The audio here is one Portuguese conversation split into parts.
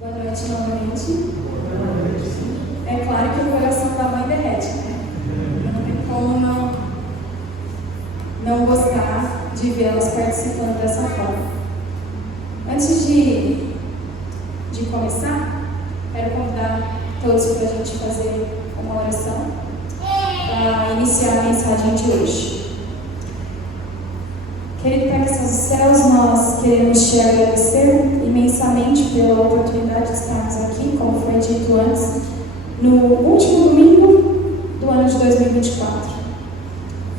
Boa noite novamente. É claro que o coração da mãe derrete, né? Não tem como não gostar de vê-las participando dessa forma. Antes de começar, quero convidar todos para a gente fazer uma oração para iniciar a mensagem de hoje. Querido Pai que estás nos céus, nós queremos te agradecer imensamente pela oportunidade de estarmos aqui, como foi dito antes, no último domingo do ano de 2024.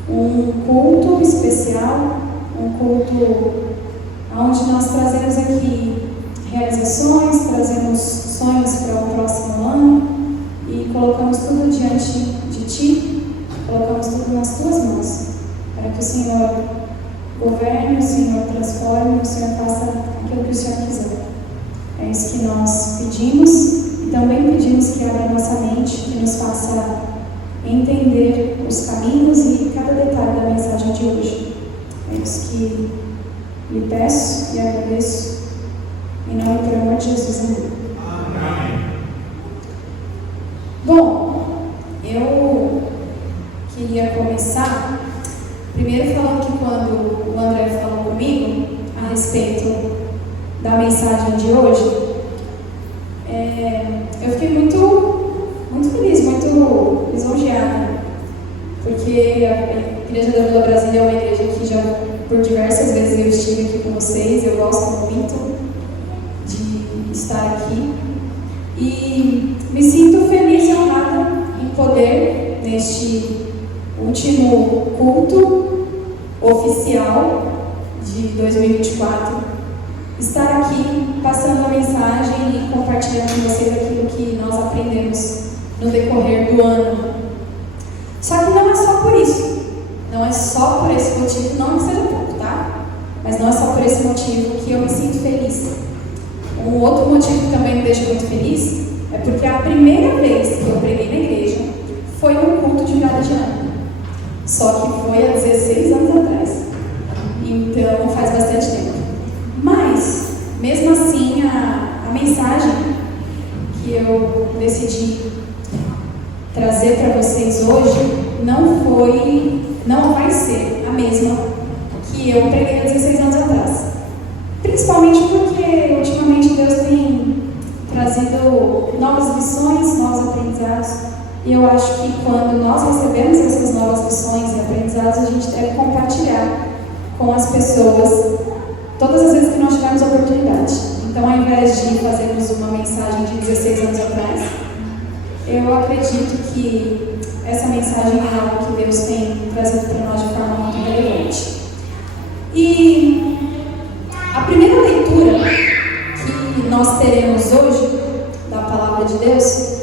Um culto especial, um culto onde nós trazemos aqui realizações, trazemos sonhos para o próximo ano e colocamos tudo diante de Ti, colocamos tudo nas Tuas mãos, para que o Senhor governe, o Senhor transforme, o Senhor faça aquilo que o Senhor quiser. É isso que nós pedimos e também pedimos que abra nossa mente, que nos faça entender os caminhos e cada detalhe da mensagem de hoje. É isso que lhe peço e agradeço. Em nome do amor de Jesus. Amém. Bom, eu queria começar primeiro falando que quando o André falou comigo a respeito da mensagem de hoje, eu fiquei muito feliz, muito lisonjeada, porque a Igreja da Vila Brasília é uma igreja que já por diversas vezes eu estive aqui com vocês, eu gosto muito de estar aqui e me sinto feliz e honrada em poder, neste último culto oficial de 2024, estar aqui passando a mensagem e compartilhando com vocês aquilo que nós aprendemos no decorrer do ano. Só que não é só por isso, não é só por esse motivo, não que seja pouco, tá? Mas não é só por esse motivo que eu me sinto feliz. Um outro motivo que também me deixa muito feliz é porque a primeira vez que eu preguei na igreja foi num culto de virada de ano. Só que foi há 16 anos atrás. Então faz bastante tempo. Mas, mesmo assim, a mensagem que eu decidi trazer para vocês hoje não vai ser a mesma que eu preguei há 16 anos atrás. Principalmente porque ultimamente Deus tem trazido novas lições, novos aprendizados. E eu acho que quando nós recebemos essas novas lições e aprendizados, a gente deve compartilhar com as pessoas todas as vezes que nós tivermos oportunidade. Então, ao invés de fazermos uma mensagem de 16 anos atrás, eu acredito que essa mensagem é algo que Deus tem trazido para nós de forma muito relevante. E a primeira leitura que nós teremos hoje da Palavra de Deus,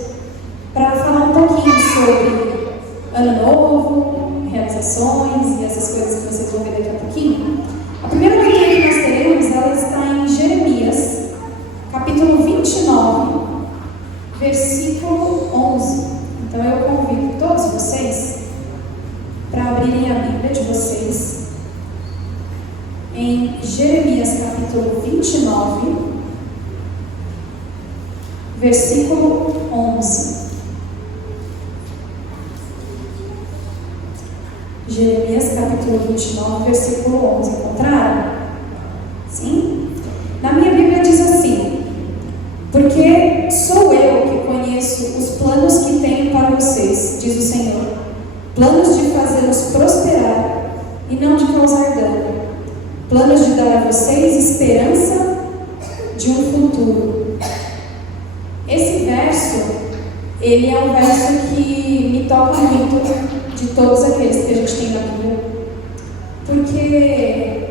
para falar um pouquinho sobre Ano Novo, realizações e essas coisas que vocês vão ver daqui a pouquinho. A primeira leitura que nós teremos, ela está em Jeremias, capítulo 29, versículo 11. Então eu convido todos vocês para abrirem a Bíblia de vocês em Jeremias, capítulo 29, versículo 11. Jeremias capítulo 29, versículo 11. Encontraram? Sim? Na minha Bíblia diz assim: porque sou eu que conheço os planos que tenho para vocês, diz o Senhor, planos de fazê-los prosperar e não de causar dano, planos de dar a vocês esperança de um futuro. Esse verso, ele é um verso que me toca muito de todos aqueles que a gente tem na Bíblia, porque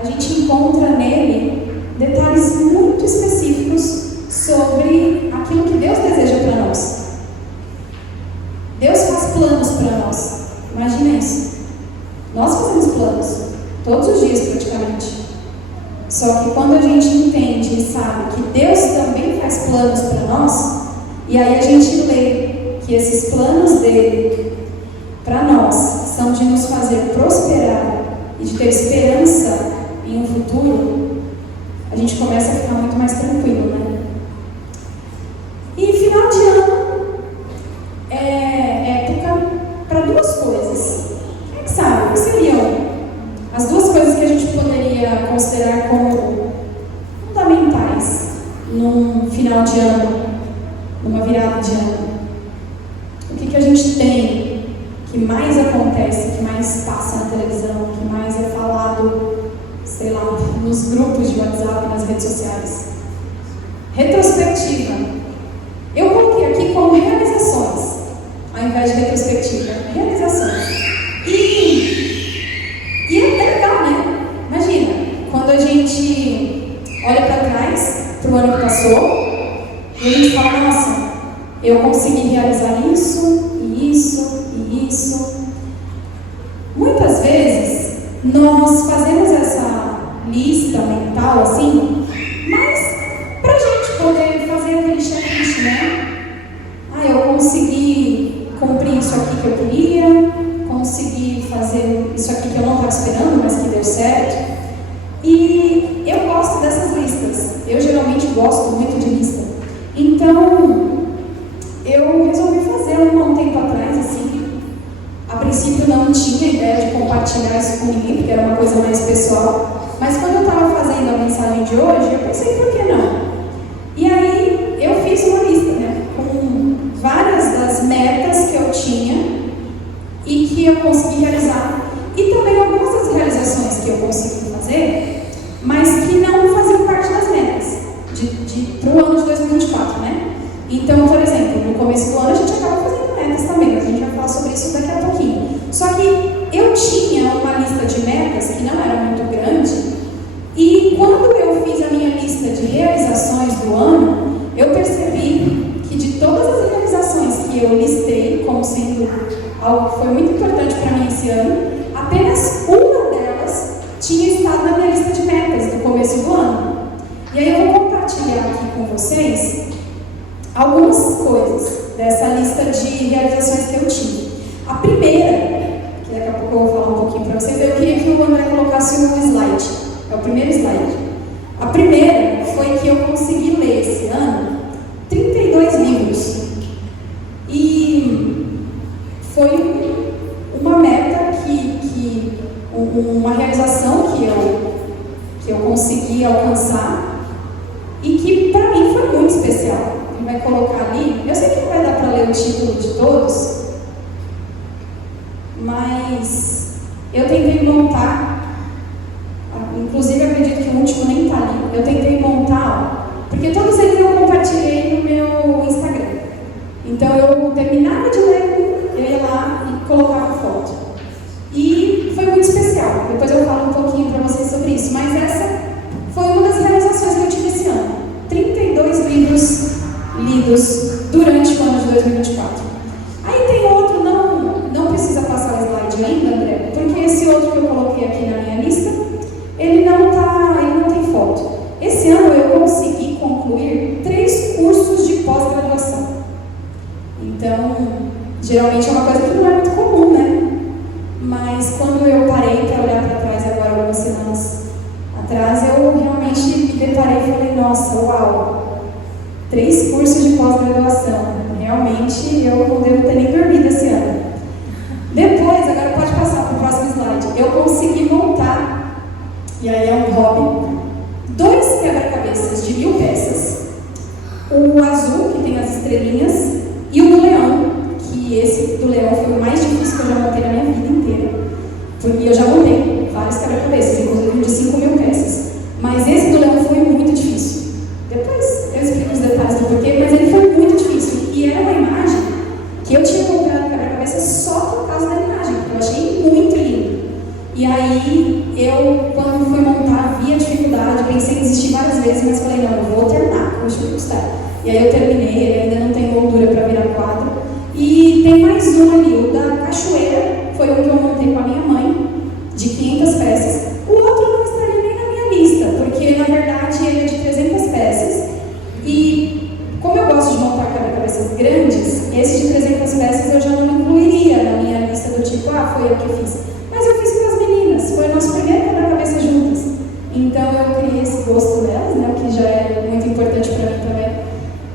a gente encontra nele detalhes muito específicos sobre aquilo que Deus deseja para nós. Deus faz planos para nós, imagina isso. Nós fazemos planos, todos os dias praticamente. Só que quando a gente entende e sabe que Deus também faz planos para nós, e aí a gente lê que esses planos dele para nós são de nos fazer prosperar e de ter esperança em um futuro, a gente começa a ficar muito mais tranquilo, né? num final de ano, numa virada de ano? O que a gente tem que mais acontece, que mais passa na televisão, que mais é falado, sei lá, nos grupos de WhatsApp, nas redes sociais? Retrospectiva. Eu coloquei aqui como realizações, ao invés de retrospectiva. Realizações. E é até legal, né? Imagina, quando a gente olha para trás, para o ano que passou, e a gente fala, nossa, eu consegui realizar isso, e isso, e isso. Muitas vezes, nós fazemos essa lista mental, assim, mas para a gente poder fazer aquele checklist, né? Ah, eu consegui cumprir isso aqui que eu queria, consegui fazer isso aqui que eu não estava esperando, mas que deu certo. E eu gosto dessas listas. Eu geralmente gosto muito de lista. Então, eu resolvi fazer um tempo atrás, assim. A princípio não tinha ideia de compartilhar isso com ninguém, porque era uma coisa mais pessoal. Mas quando eu estava fazendo a mensagem de hoje, eu pensei, por que não? E aí, eu fiz uma lista, né? Com várias das metas que eu tinha e que eu consegui realizar. E também algumas das realizações que eu consegui fazer, mas que não faziam parte das metas para o ano de 2024, né? Então, por exemplo, no começo do ano a gente acaba fazendo metas também, mas a gente vai falar sobre isso daqui a pouquinho. Só que eu tinha uma lista de metas que não era muito grande, e quando eu fiz a minha lista de realizações do ano, eu percebi que de todas as realizações que eu listei como sendo algo que foi muito importante para mim esse ano, apenas uma delas tinha estado na minha lista de metas do começo do ano. E aí eu vou compartilhar aqui com vocês algumas coisas dessa lista de realizações que eu tive. A primeira, que daqui a pouco eu vou falar um pouquinho para vocês, eu queria que o André colocasse um slide. É o primeiro slide. A primeira foi que eu consegui ler esse ano 32 livros. E foi uma meta uma realização que eu consegui alcançar e que para mim foi muito especial. Ele vai colocar ali, eu sei que não vai dar para ler o título de todos, mas eu tentei montar, inclusive eu acredito que o último nem está ali, eu tentei montar, porque todos eles eu compartilhei no meu Instagram. Então eu terminava de ler, eu ia lá e colocava foto. E foi muito especial. Depois eu falo um pouquinho para vocês sobre isso. Mas essa foi uma das realizações que eu tive esse ano. 32 livros lidos durante o ano de 2024. Aí tem outro, não precisa passar o slide ainda, André, porque esse outro que eu coloquei aqui na minha lista, ele não tem foto. Esse ano eu consegui concluir 3 cursos de pós-graduação. Então, geralmente é uma coisa que não é muito comum, né? Mas quando eu parei para olhar para trás agora, algumas semanas atrás, eu realmente me deparei e falei, nossa, uau, 3 cursos de pós-graduação. Realmente eu não devo ter nem dormido esse ano. Depois, agora pode passar para o próximo slide, eu consegui montar, e aí é um hobby, 2 quebra-cabeças de 1000 peças. O azul, que tem as estrelinhas, e o do leão, que esse do leão foi o mais difícil que eu já montei na minha vida inteira. Porque eu já montei vários quebra-cabeças, inclusive de 5.000 peças. Mas esse do leão foi muito difícil. Depois eu explico os detalhes do porquê, mas ele foi muito difícil. E era uma imagem que eu tinha comprado quebra-cabeça só por causa da imagem, que eu achei muito lindo. E aí eu, quando fui montar, vi a dificuldade, pensei em desistir várias vezes, mas falei, não, eu vou terminar, deixa eu custar. E aí eu terminei, ele ainda não tem moldura para virar quadro. E tem mais um ali, o da cachoeira, foi o que eu montei com a minha mãe, de 500 peças. O outro não estaria nem na minha lista, porque na verdade ele é de 300 peças. E como eu gosto de montar quebra-cabeças grandes, esse de 300 peças eu já não incluiria na minha lista do tipo, foi eu que fiz. Mas eu fiz para as meninas, foi o nosso primeiro quebra-cabeça juntas. Então eu criei esse gosto delas, né, o que já é muito importante para mim também.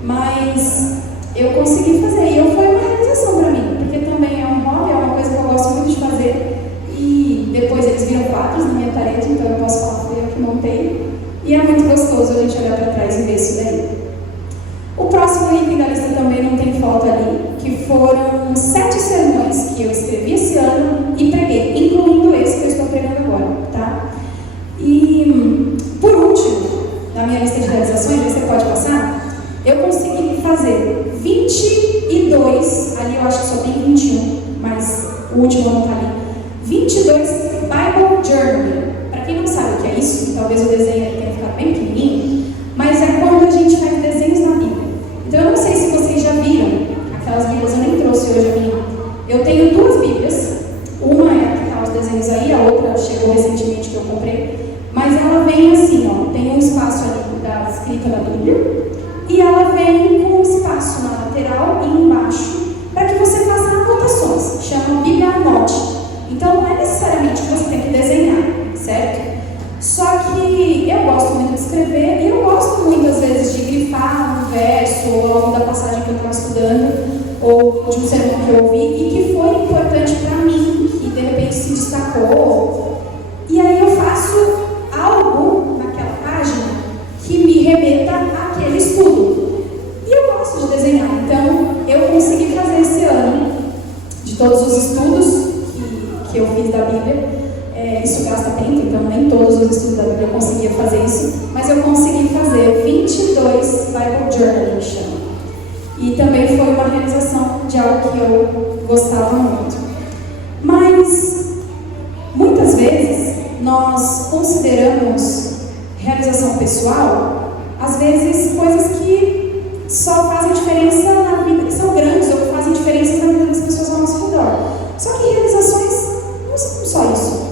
Mas eu consegui fazer, e foi uma realização para mim, porque também é um hobby, é uma coisa que eu gosto muito de fazer. E depois eles viram quadros na minha parede, então eu posso falar que foi eu que montei. E é muito gostoso a gente olhar para trás e ver isso daí. O próximo item da lista também não tem foto ali, que foram 7 sermões que eu escrevi esse ano e preguei, incluindo esse que eu estou pregando agora, tá? E, por último, na minha lista de realizações, você pode passar, eu consegui fazer 22, ali eu acho que só tem 21, mas o último não está ali, 22 Bible Journey. Para quem não sabe o que é isso, talvez o desenho aí tenha ficado bem pequenininho, mas é quando a gente faz desenhos na Bíblia. Então eu não sei se vocês já viram aquelas Bíblias, eu nem trouxe hoje a minha. Eu tenho 2 Bíblias, uma é a que está os desenhos aí, a outra chegou recentemente que eu comprei, mas ela vem assim, ó, tem um espaço ali da escrita da Bíblia, e ela vem com um espaço na lateral e embaixo, para que você faça anotações, chama Bíblia Anote. Então não é necessariamente que você tem que desenhar, certo? Só que eu gosto muito de escrever e eu gosto muito, às vezes, de grifar um verso ou algo da passagem que eu estava estudando ou de um sermão que eu ouvi e que foi importante para mim, que de repente se destacou. E aí eu faço algo naquela página que me remeta àquele estudo. E eu gosto de desenhar, então eu consegui fazer esse ano, de todos os estudos que eu fiz da Bíblia. Isso gasta tempo, então nem todos os estudos da Bíblia eu conseguia fazer isso, mas eu consegui fazer 22 Bible Journey, chama. E também foi uma realização de algo que eu gostava muito. Mas, muitas vezes, nós consideramos realização pessoal, às vezes, coisas que só fazem diferença na vida, que são grandes ou que fazem diferença na vida das pessoas ao nosso redor. Só que realizações não são só isso.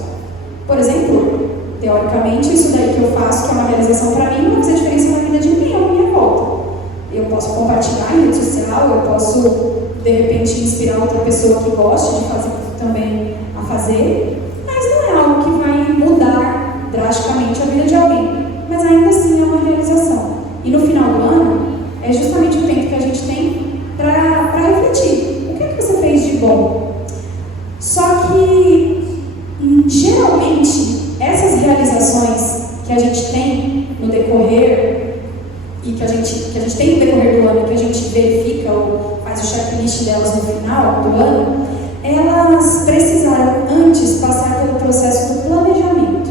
Por exemplo, teoricamente, isso daí que eu faço, que é uma realização para mim, não vai fazer diferença na vida de ninguém à minha volta. Eu posso compartilhar em rede social, eu posso, de repente, inspirar outra pessoa que goste de fazer também a fazer, mas não é algo que vai mudar drasticamente a vida de alguém. Mas ainda assim é uma realização. E no final do ano, é justamente o tempo que a gente tem para refletir. O que é que você fez de bom? Só que geralmente, essas realizações que a gente tem no decorrer e que a gente tem no decorrer do ano, que a gente verifica ou faz o checklist delas no final do ano, elas precisaram antes passar pelo processo do planejamento.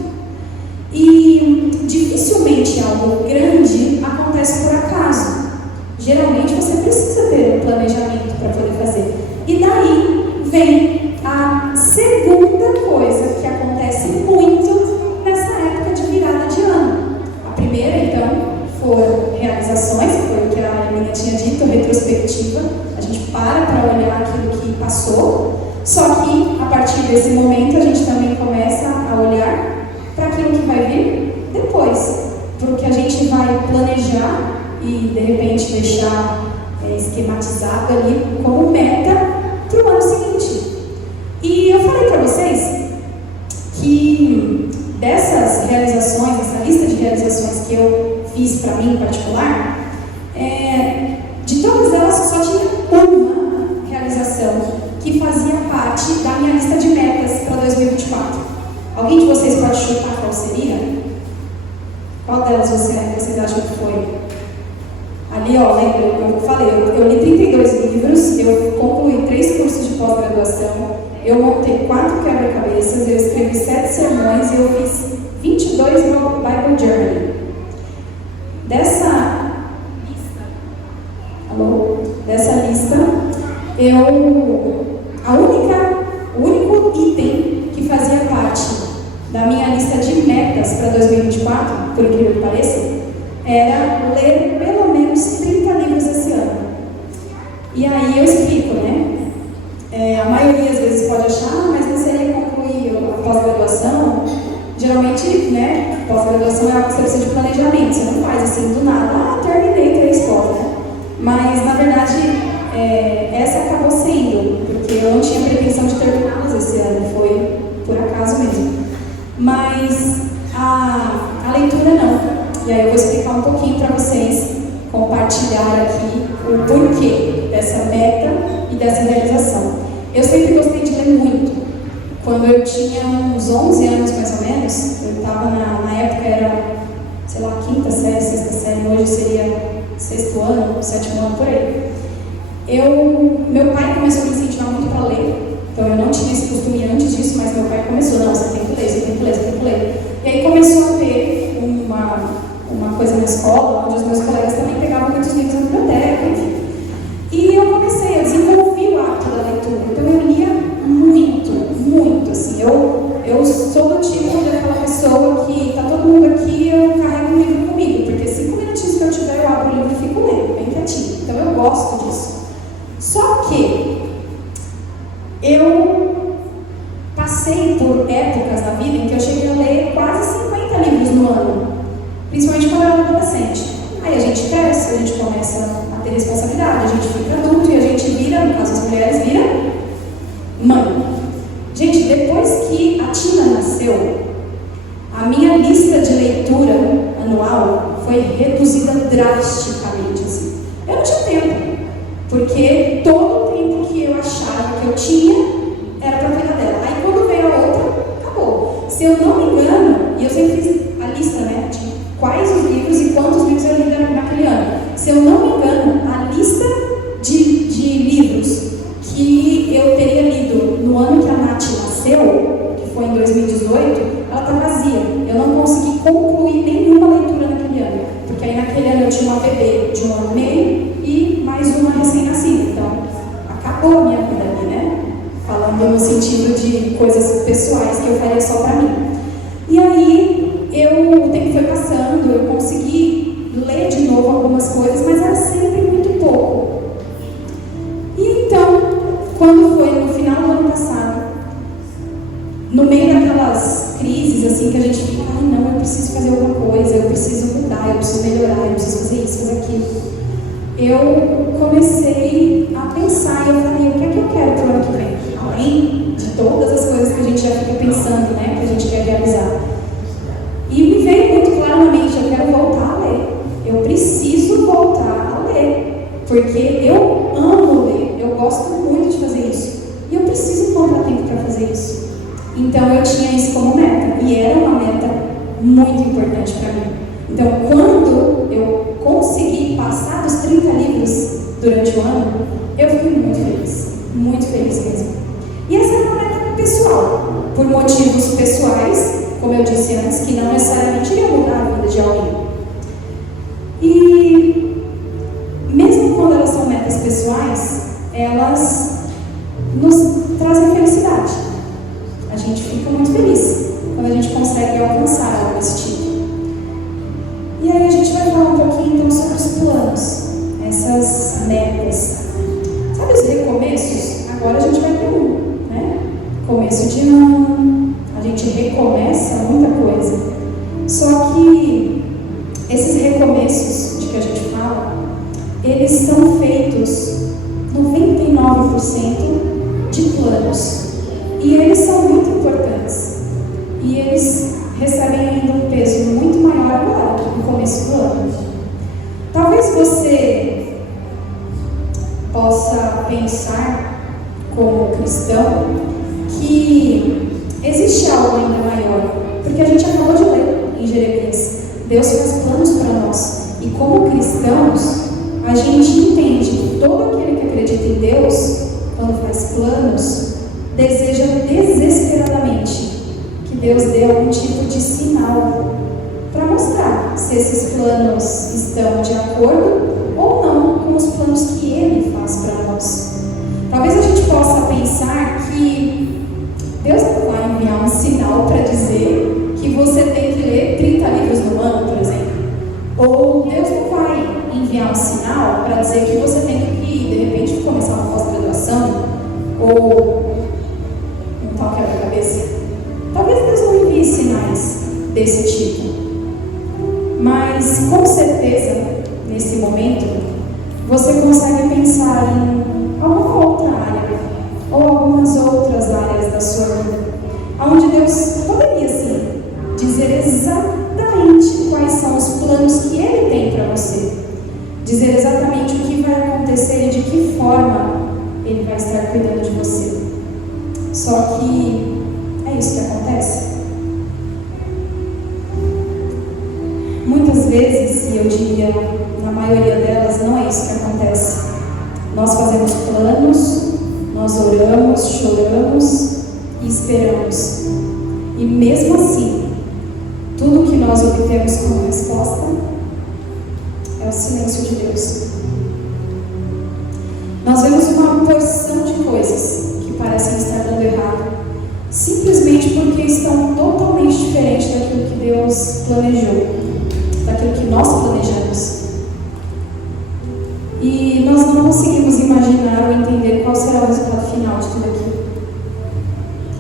E dificilmente algo grande acontece por acaso. Geralmente você precisa ter um planejamento para poder fazer. E daí vem a segunda coisa que acontece muito nessa época de virada de ano. A primeira, então, foram realizações, que foi o que a Emília tinha dito, retrospectiva. A gente para olhar aquilo que passou, só que a partir desse momento a gente também começa a olhar para aquilo que vai vir depois, para o que a gente vai planejar e de repente deixar esquematizado ali como meta para o ano seguinte. E eu falei para vocês que dessas realizações, essa lista de realizações que eu fiz para mim em particular, de todas elas só tinha uma realização que fazia parte da minha lista de metas para 2024. Alguém de vocês pode chutar qual seria? Qual delas vocês acham que foi? Ali, ó, lembra, eu falei, eu li 32 livros, eu concluí 3 cursos de pós-graduação, eu montei 4 quebra-cabeças, eu escrevi 7 sermões e eu fiz 22 Bible Journey. Dessa lista, o único item que fazia parte da minha lista de metas para 2024, por incrível que pareça, era ler pelo menos 30 livros esse ano. E aí eu explico, né? A maioria às vezes pode achar, mas não seria concluir a pós-graduação. Geralmente, né, pós-graduação é algo que você precisa de planejamento, você não faz assim do nada, terminei 3 pós, né? Mas, na verdade, essa acabou sendo, porque eu não tinha pretensão de terminá-las esse ano, foi por acaso mesmo. Mas a leitura não. E aí eu vou explicar um pouquinho para vocês, compartilhar aqui o porquê dessa meta e dessa realização. Eu sempre gostei de ler muito. Quando eu tinha uns 11 anos, mais ou menos, eu estava na época, era sei lá, quinta série, sexta série, hoje seria sexto ano, sétimo ano, por aí. Meu pai começou a me incentivar muito para ler, então eu não tinha esse costume antes disso, mas meu pai começou, não, você tem que ler, você tem que ler, você tem que ler. E aí começou a ter uma coisa na escola, onde os meus colegas também pegavam muitos livros na biblioteca, enfim. E eu desenvolvi o hábito da leitura, então eu lia muito, muito, assim, eu sou do tipo daquela pessoa que tá todo mundo aqui, eu carrego um livro comigo, porque 5 minutinhos que eu tiver, eu abro o livro e fico lendo, bem quietinho, então eu gosto disso. Só que eu passei por épocas da vida em que eu cheguei a ler quase 50 livros no ano, principalmente quando eu era adolescente. Aí a gente cresce, a gente começa a ter responsabilidade, a gente fica adulto e a gente vira, no caso as mulheres, vira mãe. Gente, depois que a Tina nasceu, a minha lista de leitura anual foi reduzida drasticamente, assim. Eu não tinha tempo, porque todo o tempo que eu achava que eu tinha era para cuidar dela. Aí quando veio a outra, acabou. Se eu não me engano, e eu sempre fiz a lista, né, de quais os livros e quantos livros eu li naquele ano. Se eu não me engano, a lista de livros que eu teria lido no ano que a Nath nasceu, que foi em 2018, ela está vazia. Eu não consegui concluir nenhuma leitura naquele ano, porque aí naquele ano eu tinha uma bebê de 1 ano e meio e mais uma recém-nascida. Então, acabou a minha vida ali, né? Falando no sentido de coisas pessoais que eu faria só para mim. E aí, o tempo foi passando, eu consegui ler de novo algumas coisas, mas era sempre muito pouco. E então, quando foi no final do ano passado, no meio daquelas crises assim que a gente fica, ai não, eu preciso fazer alguma coisa, eu preciso mudar, eu preciso melhorar, eu preciso fazer isso, fazer aquilo. Eu comecei a pensar e eu falei, o que é que eu quero para o ano que vem? Além de todas as coisas que a gente já fica pensando, né, que a gente quer realizar. E me veio muito claro na mente, eu quero voltar a ler. Eu preciso voltar a ler, porque eu amo ler, eu gosto muito de fazer isso. E eu preciso encontrar tempo para fazer isso. Então eu tinha isso como meta, e era uma meta muito importante para mim. Então quando eu consegui passar dos 30 livros durante o ano, eu fiquei muito feliz mesmo. E essa é uma meta pessoal, por motivos pessoais, como eu disse antes, que não necessariamente iria mudar a vida de alguém. E mesmo quando elas são metas pessoais, elas nos trazem felicidade. A gente fica muito feliz quando a gente consegue alcançar algo desse tipo. E aí a gente vai falar um pouquinho então sobre os planos, essas metas. Sabe os recomeços? Agora a gente vai ter né? Começo de ano, a gente recomeça muita coisa. Só que esses recomeços de que a gente fala, eles são feitos 99% de planos. E eles são muito importantes. E eles recebem ainda um peso muito maior agora, no começo do ano. Talvez você possa pensar, como cristão, que existe algo ainda maior. Porque a gente acabou de ler em Jeremias. Deus faz planos para nós. E como cristãos, a gente entende que todo aquele que acredita em Deus, quando faz planos, deseja desesperadamente que Deus dê algum tipo de sinal para mostrar se esses planos estão de acordo ou não com os planos que Ele faz para nós. Talvez a gente possa pensar que Deus não vai enviar um sinal para dizer que você tem que ler 30 livros no ano, por exemplo. Ou Deus não vai enviar um sinal para dizer que você tem que, de repente, começar uma pós-graduação ou tal quebra-cabeça. Talvez Deus não envie sinais desse tipo. Mas, com certeza, nesse momento, você consegue pensar em alguma outra área, ou algumas outras áreas da sua vida, onde Deus poderia, sim, dizer exatamente quais são os planos que Ele tem para você. Dizer exatamente o que vai acontecer e de que forma Ele vai estar cuidando de você. Só que é isso que acontece. e eu diria, na maioria delas, não é isso que acontece. Nós fazemos planos, nós oramos, choramos e esperamos. E mesmo assim, tudo que nós obtemos como resposta é o silêncio de Deus. Nós vemos uma porção de coisas que parecem estar dando errado, simplesmente porque estão totalmente diferentes daquilo que Deus planejou, daquilo que nós planejamos. E nós não conseguimos imaginar ou entender qual será o resultado final de tudo aquilo.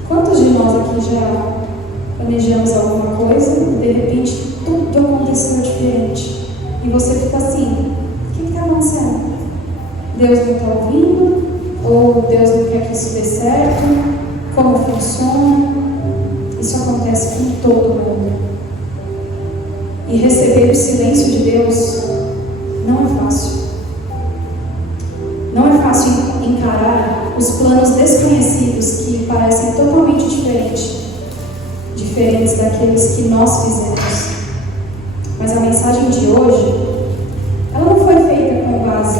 Quantos de nós aqui já planejamos alguma coisa e de repente tudo aconteceu diferente? E você fica assim, o que está acontecendo? Deus não está ouvindo? Ou Deus não quer que isso dê certo? Como funciona? Isso acontece com todo mundo. E receber o silêncio de Deus não é fácil. Não é fácil encarar os planos desconhecidos que parecem totalmente diferentes daqueles que nós fizemos. Mas a mensagem de hoje, ela não foi feita com base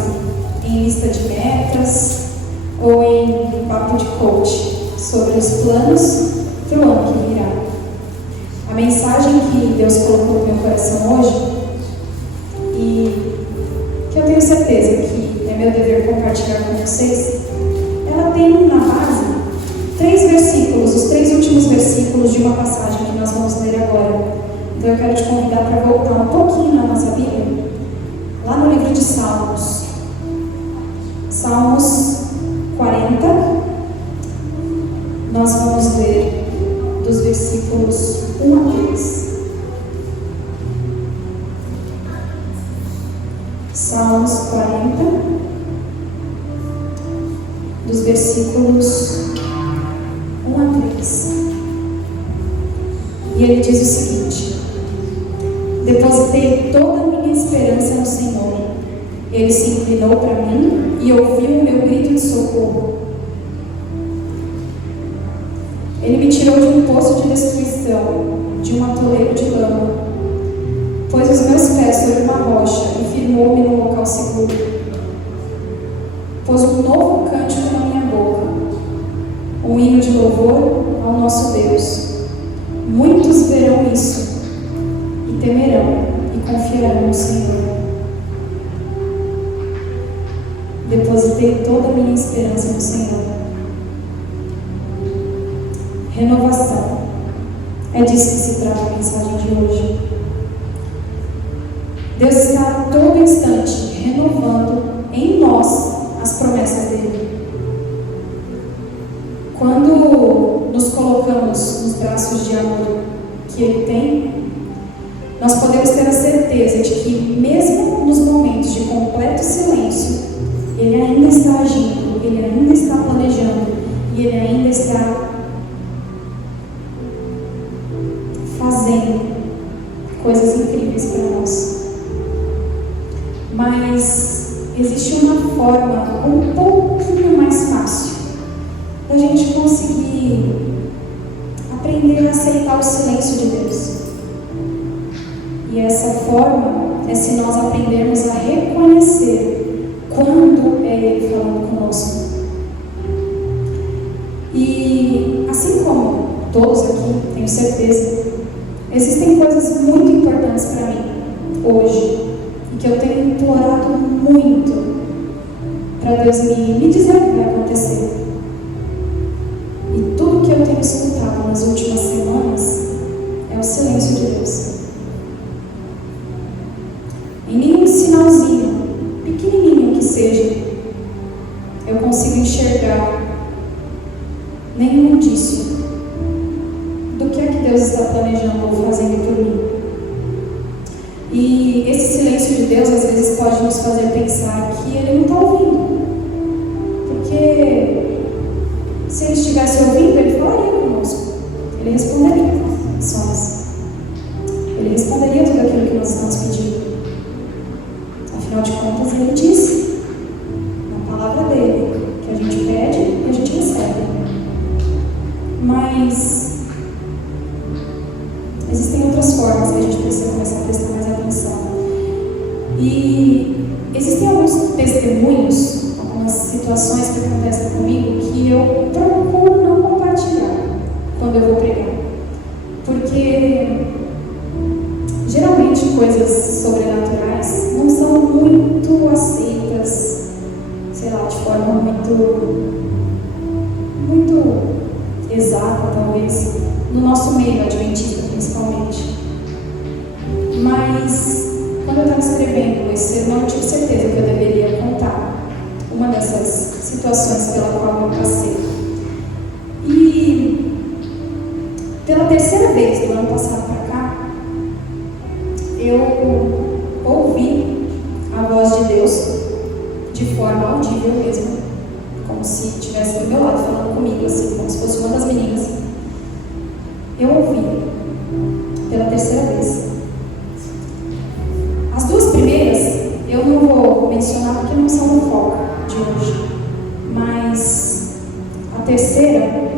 em lista de metas ou em papo de coach sobre os planos para o ano que virá. A mensagem que Deus colocou no meu coração hoje, e que eu tenho certeza que é meu dever compartilhar com vocês, ela tem na base 3 versículos, os 3 últimos versículos de uma passagem que nós vamos ler agora. Então eu quero te convidar para voltar um pouquinho na nossa Bíblia, lá no livro de Salmos. Salmos 40, nós vamos ler dos versículos 1 a 3. Salmos 40, dos versículos 1 a 3. E ele diz o seguinte: depositei toda a minha esperança no Senhor. Ele se inclinou para mim e ouviu o meu grito de socorro. Ele me tirou de um poço de destruição, de um atoleiro de lama, pôs os meus pés sobre uma rocha e firmou-me num local seguro. Pôs um novo cântico na minha boca, um hino de louvor ao nosso Deus. Muitos verão isso e temerão e confiarão no Senhor. Depositei toda a minha esperança no Senhor. Renovação. É disso que se trata a mensagem de hoje. Deus está a todo instante renovando em nós as promessas dele. Quando nos colocamos nos braços de amor que ele tem, nós podemos ter a certeza de que mesmo nos momentos de completo silêncio, ele ainda está agindo, ele ainda está planejando e ele ainda está fazendo coisas incríveis para nós. Mas existe uma forma um pouquinho mais fácil da gente conseguir aprender a aceitar o silêncio de Deus. E essa forma é se nós aprendermos a reconhecer quando é Ele falando conosco. E assim como todos aqui, tenho certeza, existem coisas muito importantes para mim hoje e que eu tenho implorado muito para Deus me dizer o que vai acontecer. E tudo que eu tenho escutado nas últimas semanas é o silêncio de Deus. Em nenhum sinalzinho, pequenininho que seja, eu consigo enxergar nenhum indício do que é que Deus está planejando ou fazendo por mim. E esse silêncio de Deus às vezes pode nos fazer pensar que Ele não está ouvindo, porque se Ele estivesse ouvindo, Ele falaria conosco, Ele responderia às orações, Ele responderia tudo aquilo que nós estamos pedindo. Afinal de contas, Ele disse na palavra dele que a gente pede e a gente recebe. Mas existem outras formas que a gente precisa começar a prestar mais atenção. testemunhos, algumas situações que acontecem comigo que eu procuro não compartilhar quando eu vou pregar. Porque geralmente coisas sobrenaturais não são muito aceitas, sei lá, de forma muito exata, talvez, no nosso meio adventista, principalmente. Mas, quando eu estava escrevendo esse sermão, eu tive certeza que eu deveria contar uma dessas situações pela qual eu passei. E, pela terceira vez do ano passado para cá, eu ouvi a voz de Deus de forma audível mesmo, como se estivesse do meu lado falando comigo, assim, como se fosse uma das meninas. Eu ouvi pela terceira vez. As duas primeiras eu não vou mencionar porque não são o foco de hoje, mas a terceira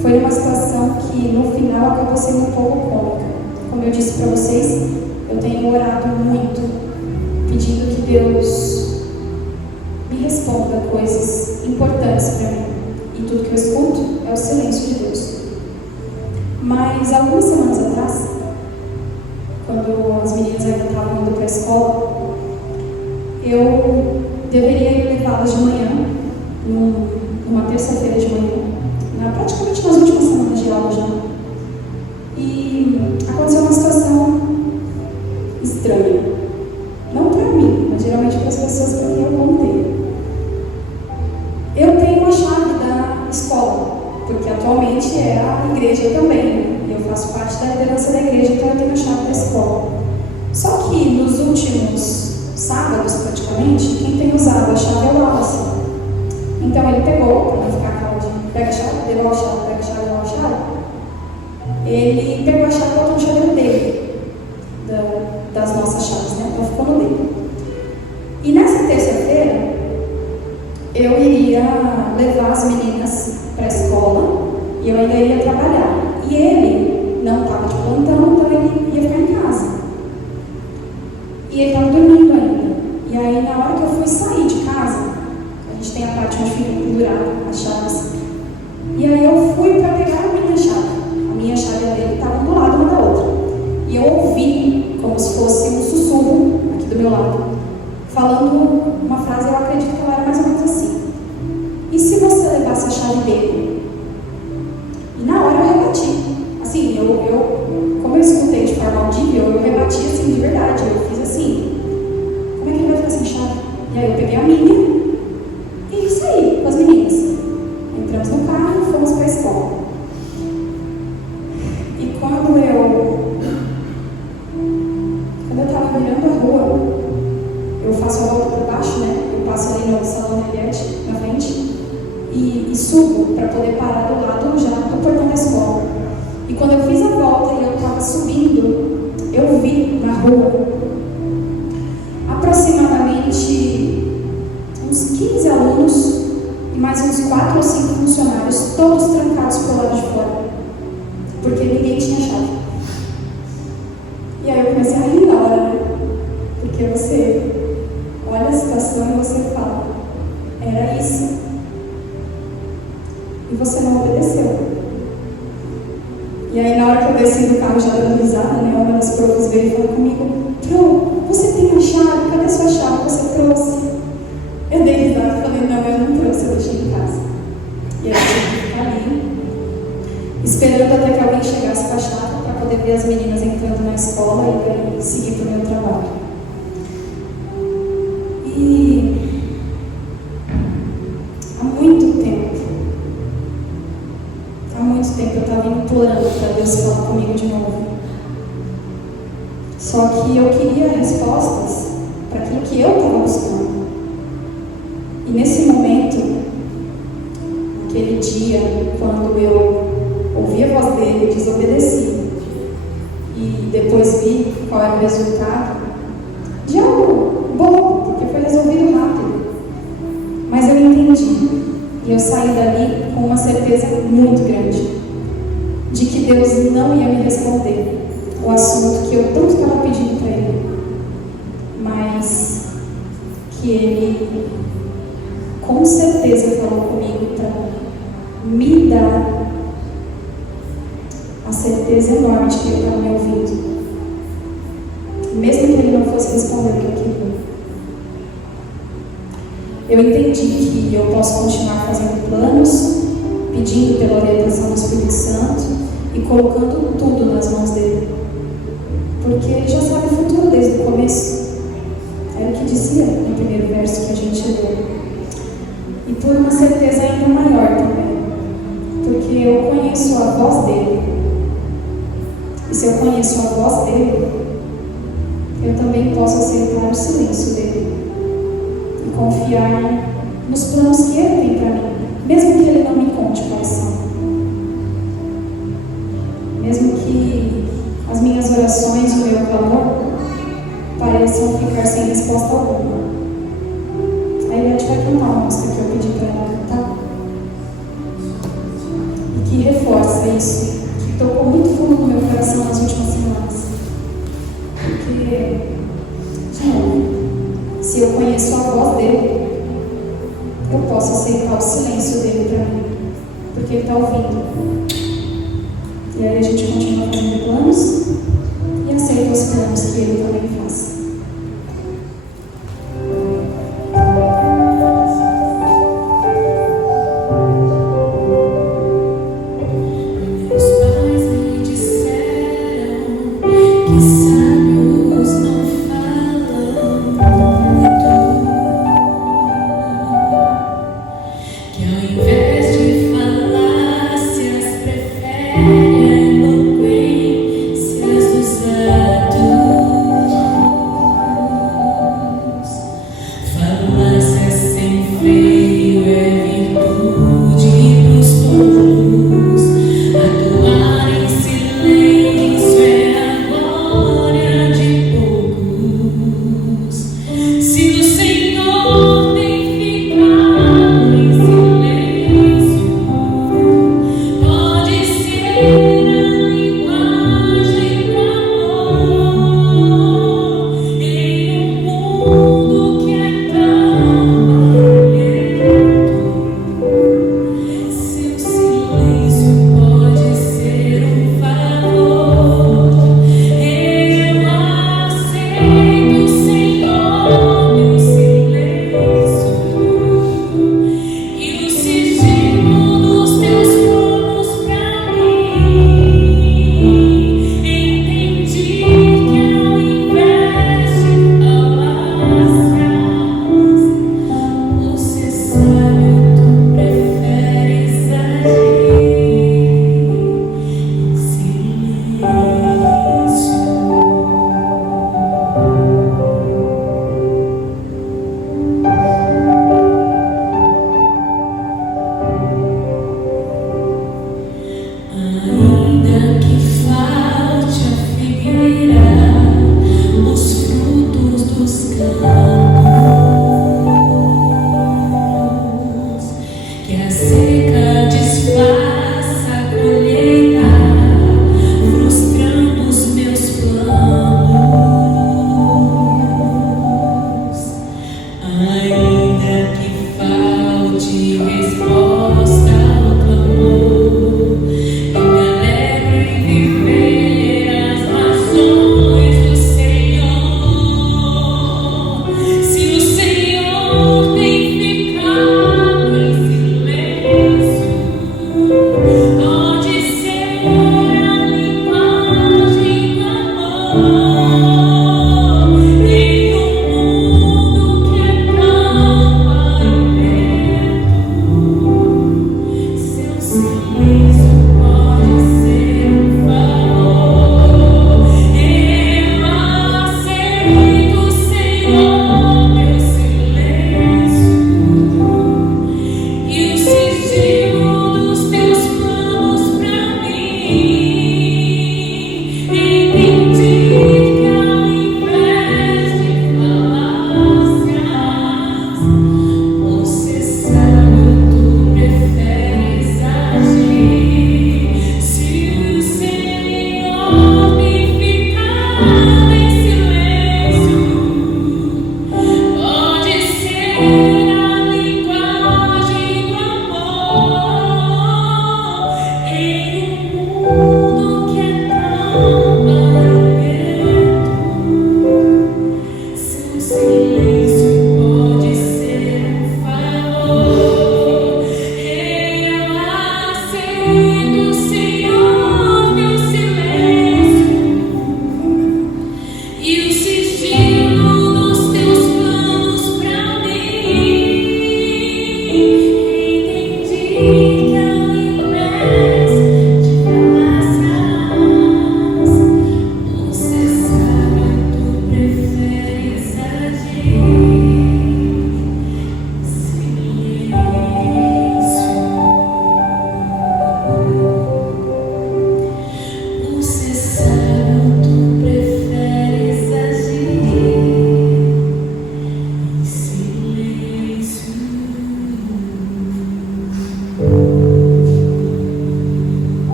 foi uma situação que no final acabou sendo um pouco cômica. Como eu disse para vocês, eu tenho orado muito, pedindo que Deus me responda coisas importantes para mim. E tudo que eu escuto é o silêncio de Deus. Mas algumas semanas atrás, quando as meninas ainda estavam indo para a escola, eu deveria ir levá-las de manhã, numa terça-feira de manhã, praticamente nas últimas semanas de aula já. E aconteceu uma situação estranha. Não para mim, mas geralmente para as pessoas para quem eu contei. Eu tenho uma chave da escola, porque atualmente é a igreja também, e eu faço parte da liderança da igreja, então eu tenho a chave da escola. Só que nos últimos sábados, praticamente, quem tem usado a chave é o Wallace. Então ele pegou, para não ficar calmo de pega a chave, devolve a chave, pega a chave, devolve a chave. Ele pegou a chave e botou no chaveiro dele, das nossas chaves, né? Então ficou no dele. E nessa terça-feira, eu iria levar as meninas para a escola e eu ainda ia trabalhar. E ele não estava de plantão, então ele ia ficar em casa. E ele estava dormindo ainda. E aí, na hora que eu fui sair de casa, a gente tem a parte onde fica pendurada as chaves. E aí eu fui para pegar a minha chave. A minha chave e a dele estavam do lado uma da outra. E eu ouvi, como se fosse um sussurro aqui do meu lado, falando uma frase, eu acredito que ela era mais ou menos assim: e se você levasse a chave dele? E na hora eu rebati. Assim, como eu escutei de forma audível, eu rebati assim de verdade. Eu fiz assim: como é que ele vai ficar sem chave? E aí eu peguei a minha e saí com as meninas. Entramos no carro e fomos para a escola. E quando eu estava virando a rua, eu faço a volta por baixo, né? Eu passo ali no salão da Eliette, na frente, e subo para poder parar do lado já do portão da escola. E quando eu fiz a volta e eu estava subindo, eu vi na rua aproximadamente uns 15 alunos e mais uns 4 ou 5 funcionários, todos trancados pro lado de fora, porque ninguém tinha chave. E aí eu comecei a rir na hora, né? Porque você olha a situação e você fala: era isso. E você não obedeceu. E aí, na hora que eu desci do carro já dando risada, né, uma das profs veio falar comigo: Pro, você tem a chave? Cadê sua chave? Você trouxe? Eu dei risada e falei: não, eu não trouxe, eu deixei em casa. E aí eu tive que ficar ali, esperando até que alguém chegasse com a chave para poder ver as meninas entrando na escola e seguir para o meu trabalho. E há muito tempo eu estava implorando para Deus falar comigo de novo. Só que eu queria respostas para aquilo que eu estava buscando. E nesse momento, naquele dia, quando eu ouvi a voz dele, desobedeci, e depois vi qual era o resultado, de algo bobo, porque foi resolvido rápido. Mas eu entendi. E eu saí dali com uma certeza muito grande de que Deus não ia me responder o assunto que eu tanto estava pedindo para Ele, mas que que Ele com certeza falou comigo para me dar a certeza enorme de que Ele estava me ouvindo. Mesmo que Ele não fosse responder o que eu queria. Eu entendi que eu posso continuar fazendo planos, pedindo pela orientação do Espírito Santo e colocando tudo nas mãos dele. Porque Ele já sabe o futuro desde o começo. Era o que dizia no primeiro verso que a gente leu. E por uma certeza ainda maior também. Porque eu conheço a voz dele. E se eu conheço a voz dele, eu também posso aceitar o silêncio dele. E confiar nos planos que ele tem para mim. Mesmo que ele não me conte quais são. Mesmo que as minhas orações, o meu clamor, pareçam ficar sem resposta alguma. A Ivete vai cantar uma música que eu pedi para ela cantar. E que reforça isso, que tocou muito fundo no meu coração nas últimas semanas. Porque, se eu conheço a voz dele, eu posso aceitar o silêncio dele para mim, porque ele está ouvindo. E aí a gente continua fazendo planos e aceita os planos que ele também faz. Eloquências dos atos.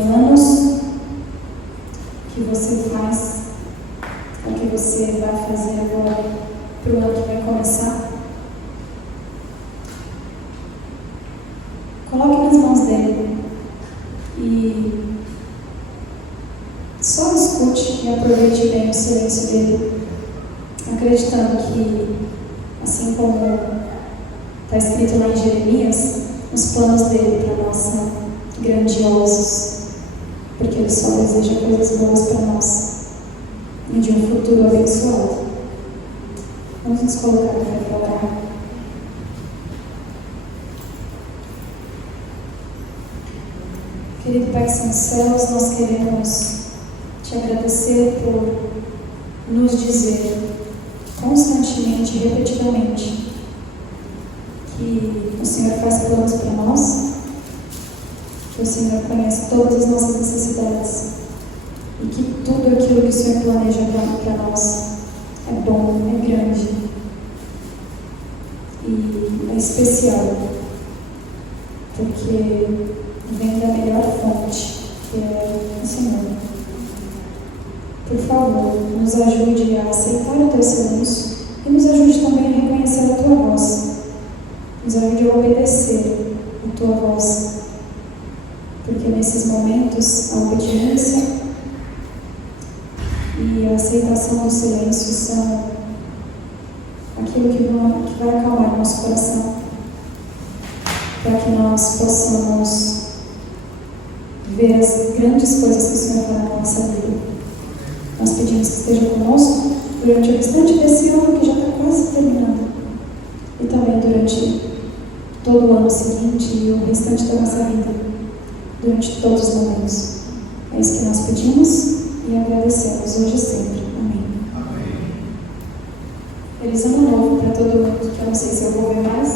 planos que você faz, o que você vai fazer agora para o ano que vai começar. Coloque nas mãos dele e só escute e aproveite bem o silêncio dele, acreditando que, assim como está escrito lá em Jeremias, os planos dele para nós são grandiosos, porque ele só deseja coisas boas para nós e de um futuro abençoado. Vamos nos colocar para orar. Querido Pai que está nos céus, nós queremos te agradecer por nos dizer constantemente e repetidamente que o Senhor faz planos para nós, que o Senhor conhece todas as nossas necessidades e que tudo aquilo que o Senhor planeja para nós é bom, é grande e é especial, porque vem da melhor fonte, que é o Senhor. Por favor, nos ajude a aceitar o teu silêncio e nos ajude também a reconhecer a tua voz. Nos ajude a obedecer a tua voz, porque nesses momentos a obediência e a aceitação do silêncio são aquilo que vai acalmar nosso coração, para que nós possamos ver as grandes coisas que o Senhor fará na nossa vida. Nós pedimos que esteja conosco durante o restante desse ano, que já está quase terminando, e também durante todo o ano seguinte e o restante da nossa vida, durante todos os momentos. É isso que nós pedimos e agradecemos hoje e sempre. Amém. Amém. Feliz ano novo para todo mundo, que eu não sei se eu vou ver mais,